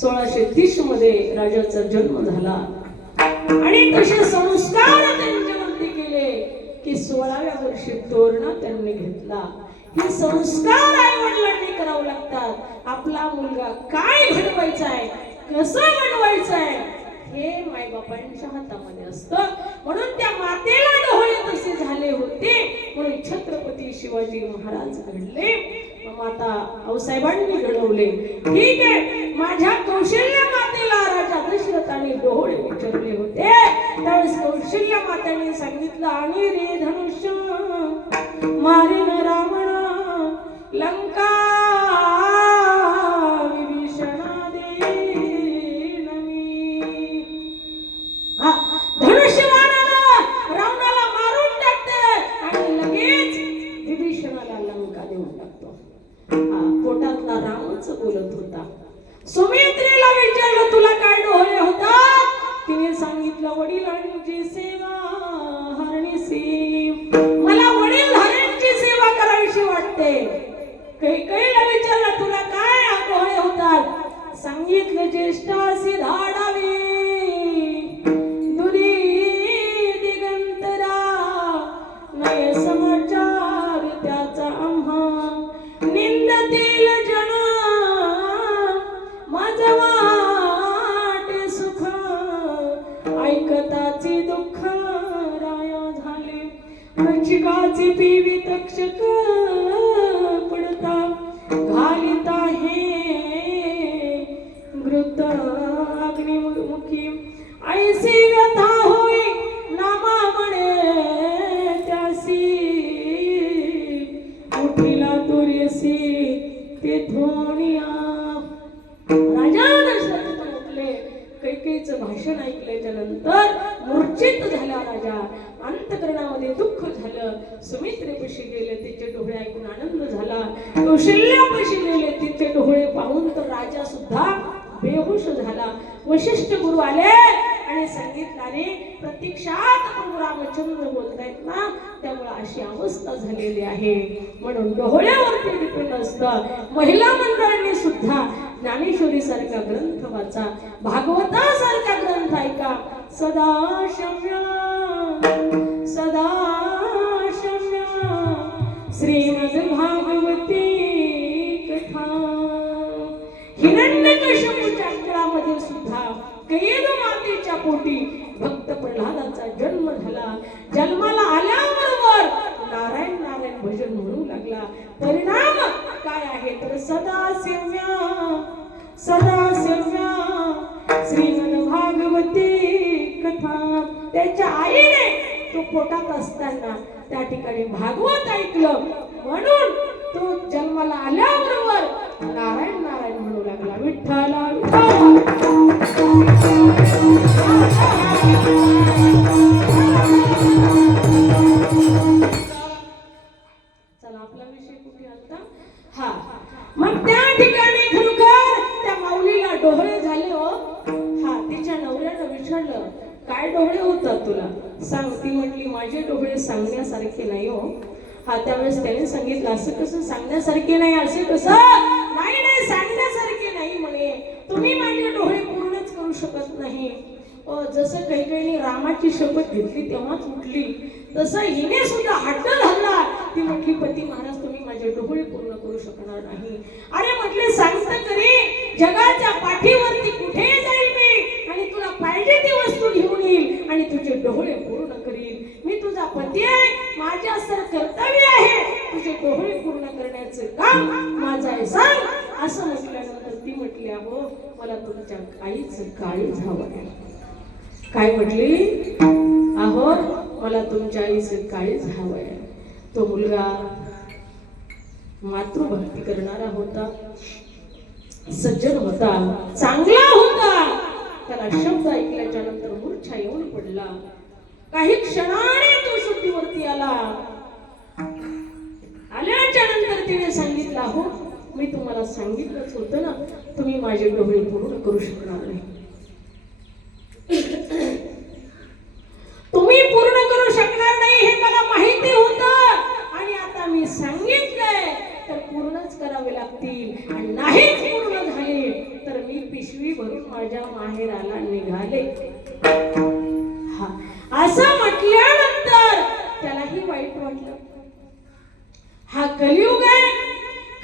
सोळाशे तीस. मध्ये राजाचा जन्म झाला. आणि तसे संस्कार सोळाव्या वर्षी तोरणा त्यांनी घेतला. हे संस्कार आई वडिलांनी करावं लागतात. आपला मुलगा काय घडवायचा आहे कसं घडवायचं आहे हे मायबापांच्या हातामध्ये असतं. म्हणून त्या मातेला डोळे तसे झाले होते. म्हणून छत्रपती शिवाजी महाराज घडले. मग माता आऊसाहेबांनी घडवले. ठीक आहे. माझ्या कौशल्य मातेला राजा दशरथाने डोळे विचारले होते त्यावेळेस कौशल्य सांगितलं आणि रे धनुष्य मारिन रावण लंका विभीषणा मी. रावणाला मारून टाकते आणि लगेच विभीषणाला लंका देऊन टाकतो. पोटातला रामच बोलत होता. सुमित्रेला विचारलं तुला काय डोळे होता तिने सांगितलं वडिलांची सेवा हरणीसी मला वडील हरणची सेवा करावीशी वाटते. कैकेयीला विचारलं तुला काय डोळे होतात? सांगितलं ज्येष्ठासी धाडावी वंशिकाची पिवी तक्षक पडता घालित हे मृत अग्निमुखी. ऐसी व्यथा होई नामा म्हणे त्यासी. उठिला ते तेथोनिया राजा दशरथ उठले काहीच भाषण ऐकल्याच्या नंतर मूर्छित झाला राजा. अंतकरणामध्ये दुःख झालं सुमित्रेपशी गेले तिचे डोळे ऐकून आनंद झाला. कौशल्यापशी गेले तिचे डोळे पाहून तर राजा सुद्धा बेहोश झाला. वशिष्ठ गुरु आले आणि सांगितलं अरे प्रत्यक्षात प्रभू रामचंद्र बोलतायत ना त्यामुळे अशी अवस्था झालेली आहे. म्हणून डोहळ्यावरती डिपेंड असतं. महिला मंडळांनी सुद्धा ज्ञानेश्वरी सारखा ग्रंथ वाचा. भागवतासारखा ग्रंथ ऐका. सदा सदा शम्य श्रीमद भागवती कथा. हिरण्यकश्यपूच्या अंतरामध्ये सुद्धा कैद मातेच्या पोटी भक्त प्रल्हादाचा जन्म झाला. जन्माला आल्याबरोबर नारायण नारायण भजन म्हणू लागला. परिणाम काय आहे? तर सदा सेव्या पोटात असताना त्या ठिकाणी भागवत ऐकलं. म्हणून तो जन्माला आल्याबरोबर नारायण नारायण म्हणू लागला. विठ्ठला तुम्ही माझे डोळे पूर्णच करू शकत नाही. जसं काही काही रामाची शपथ घेतली तेव्हाच उठली तसं हिने सुद्धा हट्ट धरला. ती म्हटली पती महाराज तुम्ही माझे डोळे पूर्ण करू शकणार नाही. अरे म्हटले सांगत तरी जगाच्या पाठीवरती कुठे जाईल मी? आणि तुला पाहिजे ती वस्तू घेऊन येईल आणि तुझे डोळे पूर्ण करील. मी तुझा पती आहे माझ्या सर कर्तव्य आहे. तुझे डोळे पूर्ण करण्याचं काम माझं आहे सांग. असं म्हटल्यानंतर असल्यामुळं मला तुमच्या काहीच काळीच झावं नाही काय म्हटली? आहो मला तुमच्या आईच काळीच हवंय तो मुलगा मातृभक्ती करणारा होता. सज्जन होता. चांगला होता. त्याला शब्द ऐकल्याच्या नंतर मूर्छा येऊन पडला. काही क्षणाने तो सुट्टीवरती आला. आल्याच्यानंतर तिने सांगितला हो मी तुम्हाला सांगितलंच होतं ना तुम्ही माझे डोळे पूर्ण करू शकणार नाही. तुम्ही पूर्ण करू शकणार नाही हे मला माहिती होतं. आणि आता मी सांगितलंय तर पूर्णच करावे लागतील. आणि नाहीच पूर्ण झाले तर मी पिशवी भरून माझ्या माहेराला निघाले. हा असं म्हटल्यानंतर त्यालाही वाईट वाटलं. हा कलियुग आहे.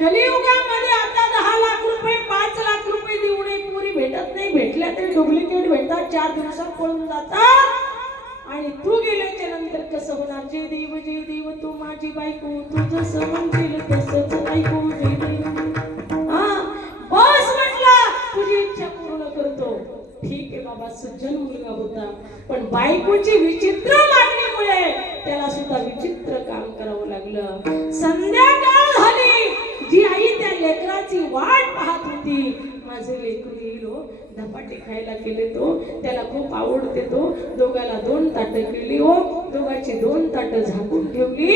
कलियुगामध्ये आता दहा लाख रुपये पाच लाख रुपये देऊनही पुरी भेटत नाही. भेटल्या तरी डुप्लिकेट भेटतात. चार दिवसात पळून जातात. आणि तू गेल्याच्यानंतर कसं होणार? जे देव जे देव तू माझी बायको तू जसं म्हणशील तसंच ऐकू जे देव हा? बस म्हटलं तुझी इच्छा पूर्ण करतो. ठीक आहे बाबा सज्जन मुलगा होता. पण बायकोची विचित्र मागणीमुळे त्याला सुद्धा विचित्र काम करावं लागलं संध्याकाळ झाली जी आई त्या लेकराची वाट पाहत होती. माझे लेकरू येईल धपाटे खायला केले तो. त्याला खूप आवडते तो. दोघाला दोन ताटं केली हो. दोघाची दोन ताटं झाकून ठेवली.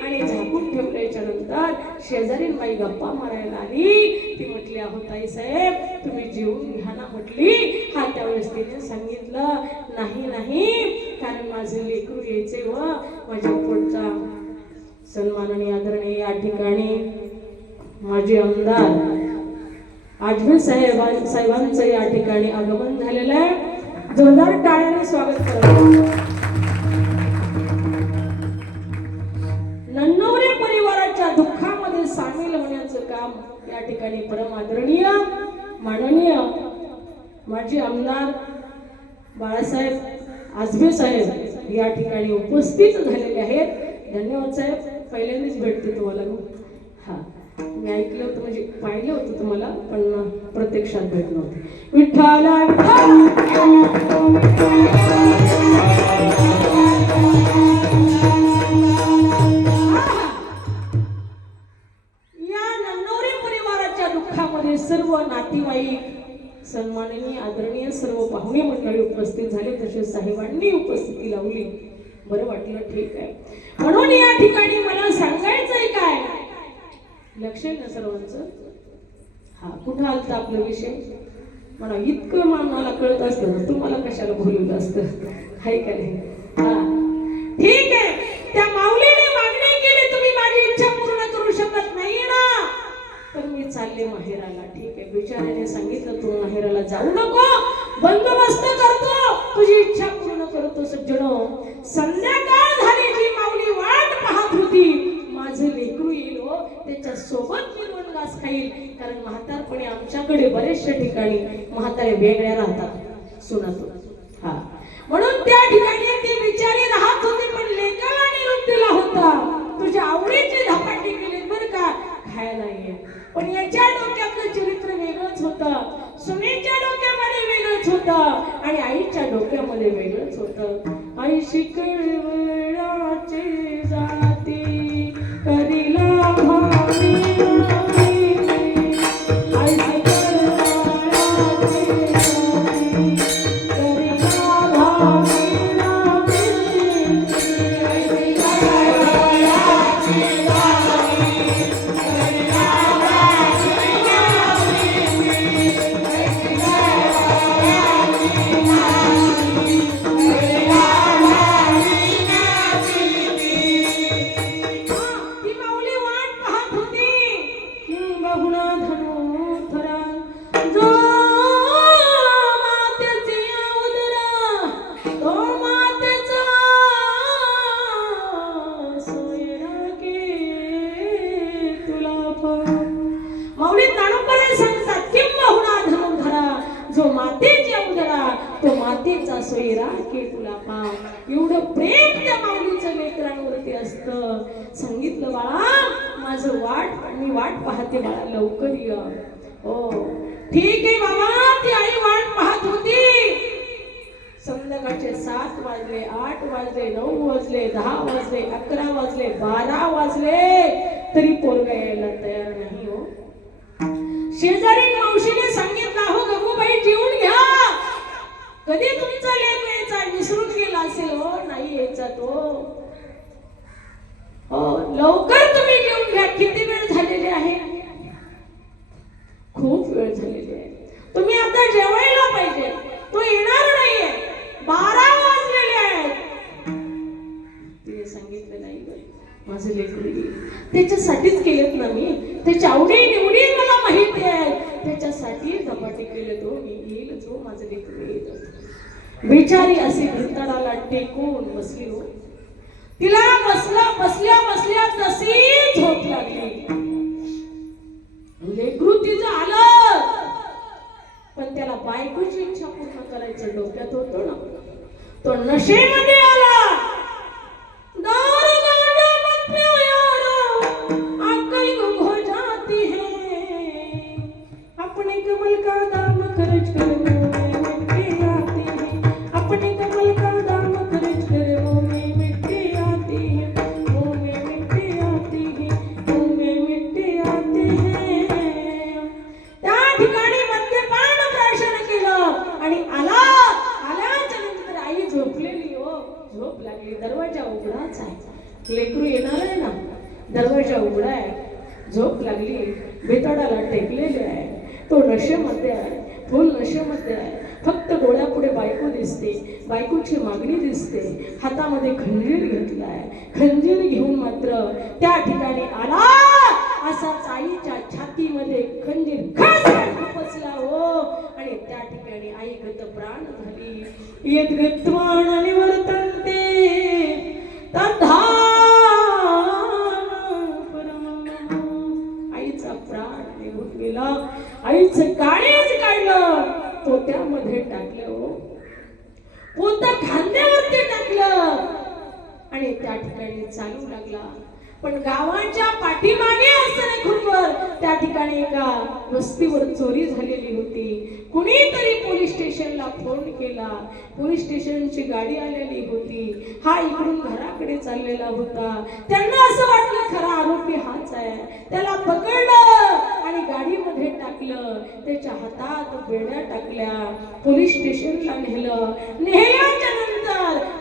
आणि झाकून ठेवल्याच्या नंतर शेजारीन बाई गप्पा मारायला आली. ती म्हटली अहो ताई साहेब तुम्ही जेवून घ्या ना म्हटली. हा त्यावेळेस तिने सांगितलं नाही नाही कारण माझे लेकरू यायचे व माझ्या पुढचा आणि आदरणीय या ठिकाणी माझे आमदार आजमी साहेबां साहेबांचं या ठिकाणी आगमन झालेलं आहे. जोरदार टाळ्याने स्वागत करा नन्नवरे परिवाराच्या दुःखामध्ये सामील होण्याचं काम या ठिकाणी परम आदरणीय माननीय माजी आमदार बाळासाहेब आजबे साहेब या ठिकाणी उपस्थित झालेले आहेत. धन्यवाद साहेब. पहिल्यांदाच भेटते तुम्हाला. मी हा. मी ऐकलं होतं म्हणजे पाहिलं होतं तुम्हाला पण प्रत्यक्षात भेट नव्हते. विठ्ठला या नन्नवरे परिवाराच्या दुःखामध्ये सर्व नातेवाईक सन्माननीय आदरणीय सर्व पाहुणे मंडळी उपस्थित झाले तसेच साहेबांनी उपस्थिती लावली. बरं वाटलं ठीक आहे. म्हणून या ठिकाणी मला सांगायचंय काय? लक्ष आहे ना सर्वांचं? हा कुठं आलतं आपला विषय? मला इतकं मानवाला कळत असतं तुम्हाला कशाला बोलवलं असतं? हाय का नाही? हा. ठीक आहे. त्या माऊलीने मागणी केली तुम्ही माझी इच्छा पूर्ण करू शकत नाही ना. तर मी चालले माहेराला ठीक आहे. बिचाऱ्याने सांगितलं तू माहेराला जाऊ नको. बंदोबस्त करतो. तुझी इच्छा पूर्ण करतो. सज्जनो संध्याकाळ झाली जी माऊली वाट पाहत होती. माझं लेकरू येईल हो. त्याच्या सोबत मी दोन घास खाईल. कारण म्हातारपणे आमच्याकडे बरेचशा ठिकाणी म्हातारे वेगळ्या राहतात. सुनातो हा. म्हणून त्या ठिकाणी ती बिचारी राहत होती पण लेकाला निरोप दिला होता. तुझ्या आवडीचे धापाटी केले बरं का? खायला ये. पण याच्या डोक्यातलं चरित्र वेगळंच होतं. सुनेच्या डोक्यामध्ये वेगळंच होतं. आणि आईच्या डोक्यामध्ये वेगळंच होतं. आई शिकवणाचे तरी पोरगा यायला तयार नाही हो. शेजारी मावशीने सांगितलं हो गंगूबाई जेवून घ्या. कधी तुमचा लेख यायचा? विसरून गेला असेल हो नाही यायचा तो. लवकर तुम्ही घेऊन घ्या किती वेळ झालेली आहे? खूप वेळ झालेली आहे. तुम्ही आता जेवायला पाहिजे. तो येणार नाहीये. बारा माझं लेकरू त्याच्यासाठीच केलेत ना मी. त्याच्या आवडी निवडी मला माहिती आहे. त्याच्यासाठी झपाटे केले तो मी येईल जो माझं लेकरू येत बिचारी असे भिंतराला टेकून बसली हो? तिला बसला बसल्या बसल्या तशी झोप लागली. लेकरू तिचं आलं. पण त्याला बायकोची इच्छा पूर्ण करायचं डोक्यात होतो ना. तो नशेमध्ये खंजीर घेतलाय. खंजीर घेऊन मात्र त्या ठिकाणी आला. असा आईच्या छातीमध्ये खंजीर खस हो. आणि त्या ठिकाणी आई गत प्राण झाली. येत गत्वाण निवर्तन्ते तद्धान आईचा प्राण निघून गेला. आईचं काळेच काढलं. तो त्यामध्ये टाकलं हो. पोत खांद्यावरती टाकलं. आणि त्या ठिकाणी चालू लागला. पण गावाच्या पाठीमागे असताना खुर्वर त्या ठिकाणी एका वस्तीवर चोरी झालेली होती. कुणीतरी पोलीस स्टेशनला फोन केला. पोलीस स्टेशनची गाडी आलेली होती. हा इकडून घराकडे चाललेला होता. त्यांना असं वाटलं खरा आरोपी हाच आहे. त्याला पकडलं आणि गाडीमध्ये टाकलं. त्याच्या हातात बेड्या टाकल्या. पोलीस स्टेशनला नेलं. नेल्याच्या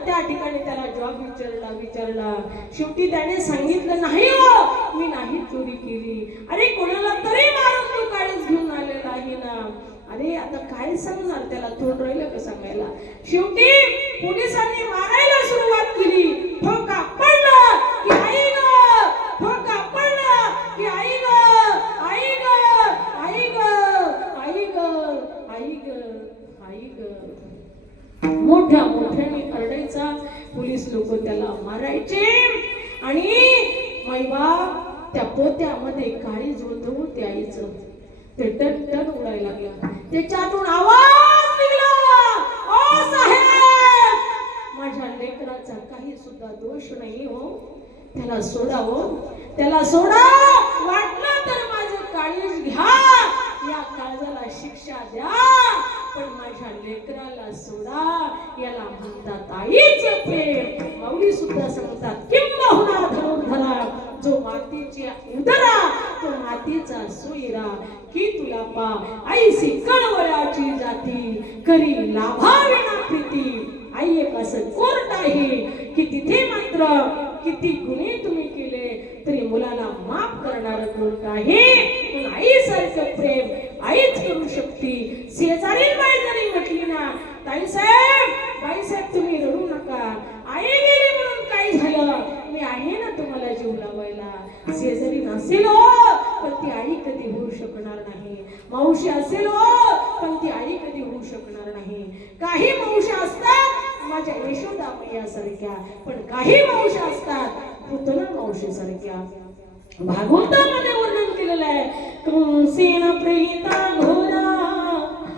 त्या ठिकाणी त्याला जॉब विचारला विचारला. शेवटी त्याने सांगितलं नाही हो मी नाही चोरी केली. अरे कोणाला तरी मारून तू काळीच घेऊन आलेला आहे ना. अरे आता काय सांगणार त्याला? तोंड राहिलं का सांगायला? शेवटी पोलिसांनी मारायला सुरुवात केली. ठोका पडला की आई ग ठोका पडला की आई ग आई ग आई ग आई ग आई ग आई ग. मोठ्या मोठ्याने करायचा. पोलीस लोक त्याला मारायचे. आणि मैबाप त्या पोत्यामध्ये काळी जोंधवून होते आईचं ते टन टन उडायला लागला. त्याच्यातून आवाज निघला. ओ साहेब! माझ्या लेकराचा काही सुद्धा दोष नाही हो. त्याला सोडा हो त्याला सोडा. वाटलं तर माझं काळीज घ्या या काळजाला शिक्षा द्या पण माझ्या लेकराला सोडा याला म्हणतात आईच प्रेम माऊली सुद्धा सांगतात किंबहुना धरून धरा जो मातीची उदरा तो मातीचा सोयरा की तुला पा आईसी कळवळाची जाती करी लाभाविना प्रीती आई एक असं कोर्ट आहे की तिथे मात्र किती गुन्हे तुम्ही केले तरी मुलाला माफ करणार कोर्ट पण आईसारखं प्रेम आईच करू शकते. शेजारी बाई जरी म्हटली ना. ताई साहेब तुम्ही रडू नका. आई गेली म्हणून काय झालं? मी आहे ना तुम्हाला जीव लावायला. शेजारी नसेल हो पण ती आई कधी होऊ शकणार नाही. मावशी असेल हो पण ती आई कधी होऊ शकणार नाही. काही मावशी असतात माझ्या यशोदा मैयासारख्या पण काही मावशी असतात पुतना मावशी सारख्या भागवतामध्ये वर्णन केलेलं आहे. कंसेन प्रेता घोरा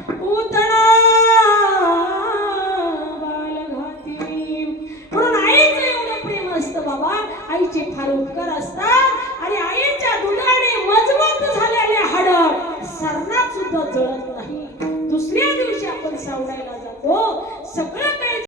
पुतळा बालघाती. म्हणून आईचं एवढं प्रेम असतं बाबा. आईचे फार उपकार असतात. आणि आईच्या दुधाने मजबूत झालेले हाड सरणात सुद्धा जळत नाही. दुसऱ्या दिवशी आपण सावडायला जातो. सगळं काही